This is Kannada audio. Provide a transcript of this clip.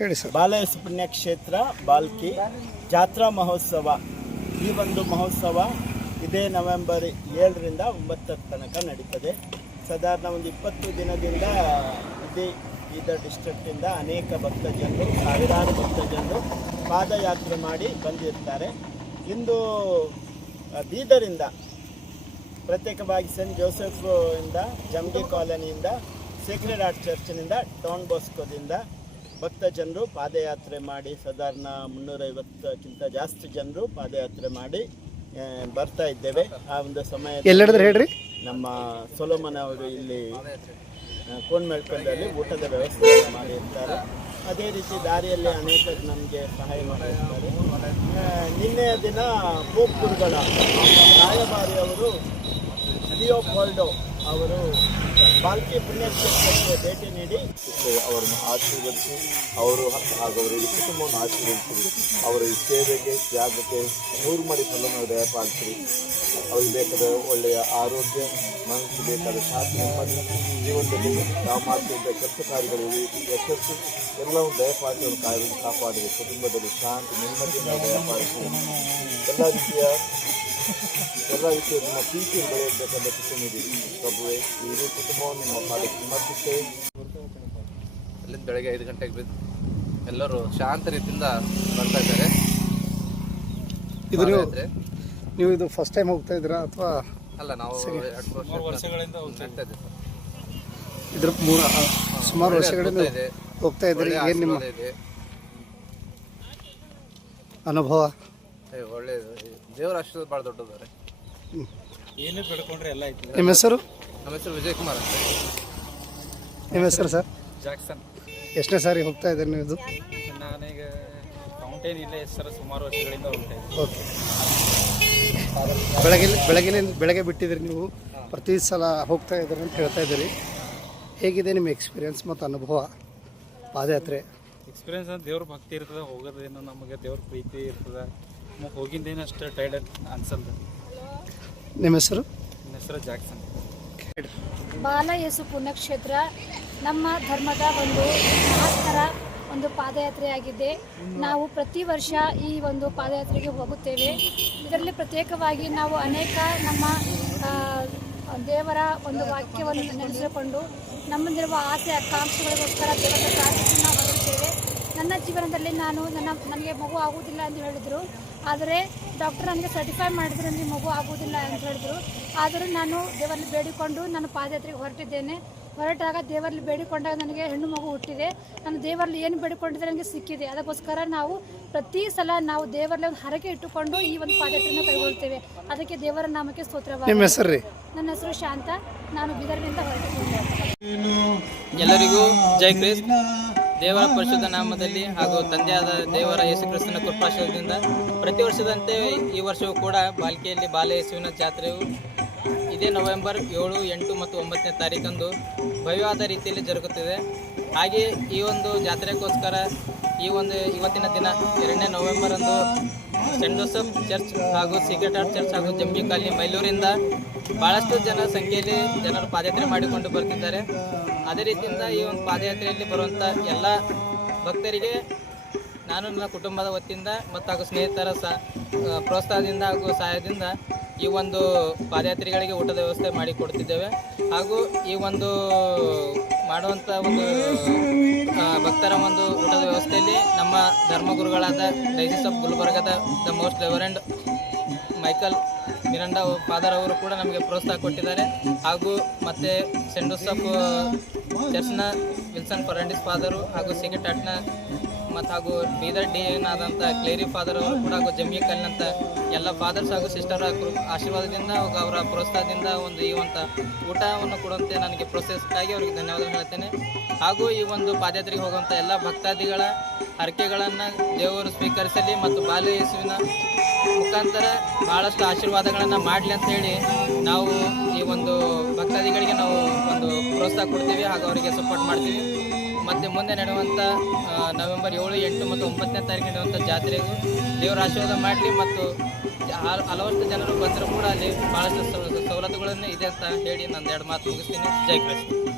ಹೇಳಿ ಸರ್. ಬಾಲಯಸ ಪುಣ್ಯಕ್ಷೇತ್ರ ಬಾಲ್ಕಿ, ಜಾತ್ರಾ ಮಹೋತ್ಸವ. ಈ ಒಂದು ಮಹೋತ್ಸವ ಇದೇ ನವೆಂಬರ್ ಏಳರಿಂದ ಒಂಬತ್ತರ ತನಕ ನಡೀತದೆ. ಸಾಧಾರಣ ಒಂದು ಇಪ್ಪತ್ತು ದಿನದಿಂದ ಇದೇ ಬೀದರ್ ಡಿಸ್ಟ್ರಿಕ್ಟಿಂದ ಅನೇಕ ಭಕ್ತ ಜನರು ಸಾವಿರಾರು ಭಕ್ತ ಜನರು ಪಾದಯಾತ್ರೆ ಮಾಡಿ ಬಂದಿರ್ತಾರೆ. ಇಂದು ಬೀದರಿಂದ ಪ್ರತ್ಯೇಕವಾಗಿ ಸೆಂಟ್ ಜೋಸೆಫ್ ಇಂದ ಜಮ್ಗಿ ಕಾಲೋನಿಯಿಂದ ಸೇಕ್ರೆಡ್ ಆರ್ಟ್ ಚರ್ಚ್ನಿಂದ ಟೌನ್ ಬಾಸ್ಕೋದಿಂದ ಭಕ್ತ ಜನರು ಪಾದಯಾತ್ರೆ ಮಾಡಿ ಸಾಧಾರಣ ಮುನ್ನೂರೈವತ್ತಕ್ಕಿಂತ ಜಾಸ್ತಿ ಜನರು ಪಾದಯಾತ್ರೆ ಮಾಡಿ ಬರ್ತಾ ಇದ್ದೇವೆ. ಆ ಒಂದು ಸಮಯ ಎಲ್ಲಿಡಿದ್ರೆ ಹೇಳ್ರಿ? ನಮ್ಮ ಸೊಲೋಮನ್ ಅವರು ಇಲ್ಲಿ ಕೋನ್ಮೆಳ್ಕೊಂಡಲ್ಲಿ ಊಟದ ವ್ಯವಸ್ಥೆ ಮಾಡಿರ್ತಾರೆ. ಅದೇ ರೀತಿ ದಾರಿಯಲ್ಲಿ ಅನೇಕ ನಮಗೆ ಸಹಾಯ ಮಾಡಿರ್ತಾರೆ. ನಿನ್ನೆಯ ದಿನ ಪೋಪ್ ಗುರುಗಳ ರಾಯಭಾರಿಯವರು ಲಿಯೋಪಾಲ್ಡೋ ಅವರು ಬಾಲ್ಕಿ ಪುಣ್ಯಕ್ಷೇತ್ರಕ್ಕೆ ಭೇಟಿ ನೀಡಿ ಅವರನ್ನು ಆಶೀರ್ವದಿಸಿ, ಅವರು ಹಾಗೂ ಅವರ ಕುಟುಂಬವನ್ನು ಆಶೀರ್ವದಿಸಿ ಅವರ ಈ ಸೇವೆಗೆ, ತ್ಯಾಗಕ್ಕೆ ನೂರು ಮಾಡಿ ಫಲವನ್ನು ದಯಪಾಲಿಸಿರಿ. ಅವರಿಗೆ ಬೇಕಾದ ಒಳ್ಳೆಯ ಆರೋಗ್ಯ ಮನಸ್ಸು ಬೇಕಾದ ಶಾಂತಿ ನೆಮ್ಮದಿ ಜೀವನದಲ್ಲಿ ನಾವು ಮಾಡ್ತಿದ್ದ ಕೆಲಸ ಕಾರ್ಯಗಳಲ್ಲಿ ಯಶಸ್ಸು ಎಲ್ಲವೂ ದಯಪಾಲಿಸಿ ಕಾಯಿ ಕಾಪಾಡಿದೆ ಕುಟುಂಬದಲ್ಲಿ ಶಾಂತಿ ನೆಮ್ಮದಿಯನ್ನು ದಯಪಾಲಿಸಿ ಎಲ್ಲ ರೀತಿಯ ಎಲ್ಲ ರೀತಿಯ ನಿಮ್ಮ ಪ್ರೀತಿ ಬೆಳೆಯಬೇಕಂತ ಕುಟುಂಬಿದ್ದೀರಿ ಪ್ರಭುವೆ ಈ ಇಡೀ ಕುಟುಂಬವನ್ನು ನಿಮ್ಮ ಪಾದಕ್ಕೆ ಸಮರ್ಪಿಸ್ತೇವೆ ಅಲ್ಲಿಂದ ಬೆಳಗ್ಗೆ ಐದು ಗಂಟೆಗೆ ಬಿದ್ದು ಎಲ್ಲರೂ ಶಾಂತ ರೀತಿಯಿಂದ ಬರ್ತಾ ಇದ್ದಾರೆ. ಇದು ನೀವು ನೀವು ಇದು ಫಸ್ಟ್ ಟೈಮ್ ಹೋಗ್ತಾ ಇದ್ದೀರಾ ಅಥವಾ ಅಲ್ಲ ನಾವು ಎರಡು ವರ್ಷಗಳಿಂದ ಹೋಗ್ತಾ ಇದ್ದೀವಿ. ಸರ್. ಇದ್ರ ಮೂರು ಸುಮಾರು ವರ್ಷಗಳಿಂದ ಇದೆ. ಹೋಗ್ತಾ ಇದ್ದೀರಿ. ಏನು ನಿಮ್ಮ ಇದೆ. ಅನುಭವ? ಏ, ಒಳ್ಳೆ ದೇವರ ಆಶೀರ್ವಾದ ಭಾಳ ದೊಡ್ಡದಾರೆ. ನಿಮ್ಮ ಹೆಸರು? ನಮ್ಮ ಹೆಸರು ವಿಜಯ್ ಕುಮಾರ್ ಅಂತ. ನಿಮ್ಮ ಹೆಸರು ಸರ್? ಜಾಕ್ಸನ್. ಎಷ್ಟನೇ ಸಾರಿ ಹೋಗ್ತಾ ಇದ್ದೀರಿ ನೀವು ಇದು? ನಾನೀಗ ಫೌಂಟೇನ್ ಇಲ್ಲೇ ಸರ್ ಸುಮಾರು ವರ್ಷಗಳಿಂದ ಹೋಗ್ತಾ ಇದ್ದೀನಿ. ಓಕೆ. ಬೆಳಗ್ಗೆ ಬೆಳಗ್ಗೆ ಬೆಳಗ್ಗೆ ಬಿಟ್ಟಿದ್ದೀರಿ ನೀವು. ಪ್ರತಿ ಸಲ ಹೋಗ್ತಾ ಇದ್ದೀರಿ ಅಂತ ಹೇಳ್ತಾ ಇದ್ದೀರಿ. ಹೇಗಿದೆ ನಿಮ್ಮ ಎಕ್ಸ್ಪೀರಿಯನ್ಸ್ ಮತ್ತು ಅನುಭವ? ಪಾದಯಾತ್ರೆ? ಎಕ್ಸ್ಪೀರಿಯನ್ಸ್ ಅಂದ್ರೆ ದೇವ್ರ ಭಕ್ತಿ ಇರ್ತದೆ ಹೋಗೋದೇನೋ ನಮಗೆ ದೇವ್ರ ಪ್ರೀತಿ ಇರ್ತದೆ. ನಮಗೆ ಹೋಗಿದ್ದೇನು ಅಷ್ಟು ಟೈರ್ಡ್ ಅನ್ಸಲ್ದು. ನಿಮ್ಮ ಹೆಸರು? ಜಾಕ್ಸನ್. ಬಾಲಯೇಸು ಪುಣ್ಯಕ್ಷೇತ್ರ. ನಮ್ಮ ಧರ್ಮದ ಒಂದು ಮಹತ್ತರ ಒಂದು ಪಾದಯಾತ್ರೆಯಾಗಿದೆ. ನಾವು ಪ್ರತಿ ವರ್ಷ ಈ ಒಂದು ಪಾದಯಾತ್ರೆಗೆ ಹೋಗುತ್ತೇವೆ. ಇದರಲ್ಲಿ ಪ್ರತ್ಯೇಕವಾಗಿ ನಾವು ಅನೇಕ ನಮ್ಮ ದೇವರ ಒಂದು ವಾಕ್ಯವನ್ನು ನೆನೆಸಿಕೊಂಡು ನಮ್ಮಲ್ಲಿರುವ ಆಸೆ ಆಕಾಂಕ್ಷೆಗಳಿಗೋಸ್ಕರ ದೇವರ ಕಾರ್ಯಕ್ರಮ ಬರುತ್ತೇವೆ ಹೊರಡುತ್ತೇವೆ ನನ್ನ ಜೀವನದಲ್ಲಿ ನಾನು ನನ್ನ ನನಗೆ ಮಗು ಆಗುವುದಿಲ್ಲ ಎಂದು ಹೇಳಿದರು. ಆದರೆ ಡಾಕ್ಟರ್ ನನಗೆ ಸರ್ಟಿಫೈ ಮಾಡಿದ್ರೆ ನನಗೆ ಮಗು ಆಗುವುದಿಲ್ಲ ಅಂತ ಹೇಳಿದ್ರು. ಆದರೂ ನಾನು ದೇವರಲ್ಲಿ ಬೇಡಿಕೊಂಡು ನಾನು ಪಾದಯಾತ್ರೆಗೆ ಹೊರಟಿದ್ದೇನೆ. ಹೊರಟಾಗ ದೇವರಲ್ಲಿ ಬೇಡಿಕೊಂಡಾಗ ನನಗೆ ಹೆಣ್ಣು ಮಗು ಹುಟ್ಟಿದೆ. ನಾನು ದೇವರಲ್ಲಿ ಏನು ಬೇಡಿಕೊಂಡಿದ್ರೆ ನನಗೆ ಸಿಕ್ಕಿದೆ. ಅದಕ್ಕೋಸ್ಕರ ನಾವು ಪ್ರತಿ ಸಲ ನಾವು ದೇವರಲ್ಲಿ ಒಂದು ಹರಕೆ ಇಟ್ಟುಕೊಂಡು ಈ ಒಂದು ಪಾದಯಾತ್ರೆಯನ್ನು ಕೈಗೊಳ್ತೇವೆ. ಅದಕ್ಕೆ ದೇವರ ನಾಮಕ್ಕೆ ನಿಮ್ಮ ಹೆಸರು ನನ್ನ ಹೆಸರು ಶಾಂತ. ನಾನು ಬೀದರ್ನಿಂದ ಹೊರಟಿದ್ದೇನೆ. ಎಲ್ಲರಿಗೂ ಜೈ ಕ್ರಿಸ್ತ್. ದೇವರ ಪರಿಶುದ್ಧ ನಾಮದಲ್ಲಿ ಹಾಗೂ ತಂದೆಯಾದ ದೇವರ ಯೇಸು ಕ್ರಿಸ್ತನ ಕೃಪಾಶಯದಿಂದ ಪ್ರತಿ ವರ್ಷದಂತೆ ಈ ವರ್ಷವೂ ಕೂಡ ಬಾಲ್ಕೆಯಲ್ಲಿ ಬಾಲ ಯೇಸುವಿನ ಜಾತ್ರೆಯು ಇದೇ ನವೆಂಬರ್ ಏಳು, ಎಂಟು ಮತ್ತು ಒಂಬತ್ತನೇ ತಾರೀಕಂದು ಭವ್ಯವಾದ ರೀತಿಯಲ್ಲಿ ಜರುಗುತ್ತಿದೆ. ಹಾಗೆ ಈ ಒಂದು ಜಾತ್ರೆಗೋಸ್ಕರ ಈ ಒಂದು ಇವತ್ತಿನ ದಿನ ಎರಡನೇ ನವೆಂಬರಂದು ಸೆಂಟ್ ಜೋಸಫ್ ಚರ್ಚ್ ಹಾಗೂ ಸೀಕ್ರೆಟ್ ಹಾರ್ಟ್ ಚರ್ಚ್ ಹಾಗೂ ಜಂಬಿ ಕಾಲನಿ ಮೈಲೂರಿಂದ ಭಾಳಷ್ಟು ಜನ ಸಂಖ್ಯೆಯಲ್ಲಿ ಜನರು ಪಾದಯಾತ್ರೆ ಮಾಡಿಕೊಂಡು ಬರ್ತಿದ್ದಾರೆ. ಅದೇ ರೀತಿಯಿಂದ ಈ ಒಂದು ಪಾದಯಾತ್ರೆಯಲ್ಲಿ ಬರುವಂಥ ಎಲ್ಲ ಭಕ್ತರಿಗೆ ನಾನು ನನ್ನ ಕುಟುಂಬದ ವತಿಯಿಂದ ಮತ್ತು ಹಾಗೂ ಸ್ನೇಹಿತರ ಸಹ ಪ್ರೋತ್ಸಾಹದಿಂದ ಹಾಗೂ ಸಹಾಯದಿಂದ ಈ ಒಂದು ಪಾದಯಾತ್ರಿಗಳಿಗೆ ಊಟದ ವ್ಯವಸ್ಥೆ ಮಾಡಿಕೊಡ್ತಿದ್ದೇವೆ ಹಾಗೂ ಈ ಒಂದು ಮಾಡುವಂಥ ಒಂದು ಭಕ್ತರ ಒಂದು ಊಟದ ವ್ಯವಸ್ಥೆಯಲ್ಲಿ ನಮ್ಮ ಧರ್ಮಗುರುಗಳಾದ diocese of ಗುಲ್ಬರ್ಗದ the most reverend Michael Miranda father ಅವರು ಕೂಡ ನಮಗೆ ಪ್ರೋತ್ಸಾಹ ಕೊಟ್ಟಿದ್ದಾರೆ. ಹಾಗೂ ಮತ್ತು ಸೆಂಟ್ ಜೋಸಫ್ ಚರ್ಚ್ನ ವಿಲ್ಸನ್ ಫರ್ನಾಂಡಿಸ್ ಫಾದರು ಹಾಗೂ ಸೆಕೆಟ್ ಆಟ್ನ ಮತ್ತು ಹಾಗೂ ಬೀದರ್ ಡಿ ಎನ್ ಆದಂಥ ಕ್ಲೇರಿ ಫಾದರ್ ಅವರು ಕೂಡ ಹಾಗೂ ಜಮ್ಮಿ ಕಲ್ಲಿನಂಥ ಎಲ್ಲ ಫಾದರ್ಸ್ ಹಾಗೂ ಸಿಸ್ಟರ್ ಆಶೀರ್ವಾದದಿಂದ ಹಾಗೂ ಅವರ ಪ್ರೋತ್ಸಾಹದಿಂದ ಒಂದು ಈ ಒಂದು ಊಟವನ್ನು ಕೊಡುವಂತೆ ನನಗೆ ಪ್ರೋತ್ಸಾಹಕ್ಕಾಗಿ ಅವರಿಗೆ ಧನ್ಯವಾದ ಹೇಳ್ತೇನೆ. ಹಾಗೂ ಈ ಒಂದು ಪಾದಯಾತ್ರೆಗೆ ಹೋಗುವಂಥ ಎಲ್ಲ ಭಕ್ತಾದಿಗಳ ಹರಕೆಗಳನ್ನು ದೇವರು ಸ್ವೀಕರಿಸಲಿ ಮತ್ತು ಬಾಲ್ಯ ಯೇಸುವಿನ ಮುಖಾಂತರ ಭಾಳಷ್ಟು ಆಶೀರ್ವಾದಗಳನ್ನು ಮಾಡಲಿ ಅಂತ ಹೇಳಿ ನಾವು ಈ ಒಂದು ಭಕ್ತಾದಿಗಳಿಗೆ ನಾವು ಒಂದು ಪ್ರೋತ್ಸಾಹ ಕೊಡ್ತೀವಿ ಹಾಗೂ ಅವರಿಗೆ ಸಪೋರ್ಟ್ ಮಾಡ್ತೀವಿ. ಮತ್ತು ಮುಂದೆ ನಡೆಯುವಂಥ ನವೆಂಬರ್ ಏಳು, ಎಂಟು ಮತ್ತು ಒಂಬತ್ತನೇ ತಾರೀಕು ನಡೆಯುವಂಥ ಜಾತ್ರೆಗೂ ದೇವರ ಆಶೀರ್ವಾದ ಮಾಡಲಿ ಮತ್ತು ಹಲವಷ್ಟು ಜನರು ಬಂದರೂ ಕೂಡ ಅಲ್ಲಿ ಭಾಳಷ್ಟು ಸವ- ಸವಲತ್ತುಗಳನ್ನು ಇದೆ ಅಂತ ಹೇಳಿ ನಾನು ಎರಡು ಮಾತು ಮುಗಿಸ್ತೀನಿ. ಜೈ ಕ್ರಿಸ್ತ.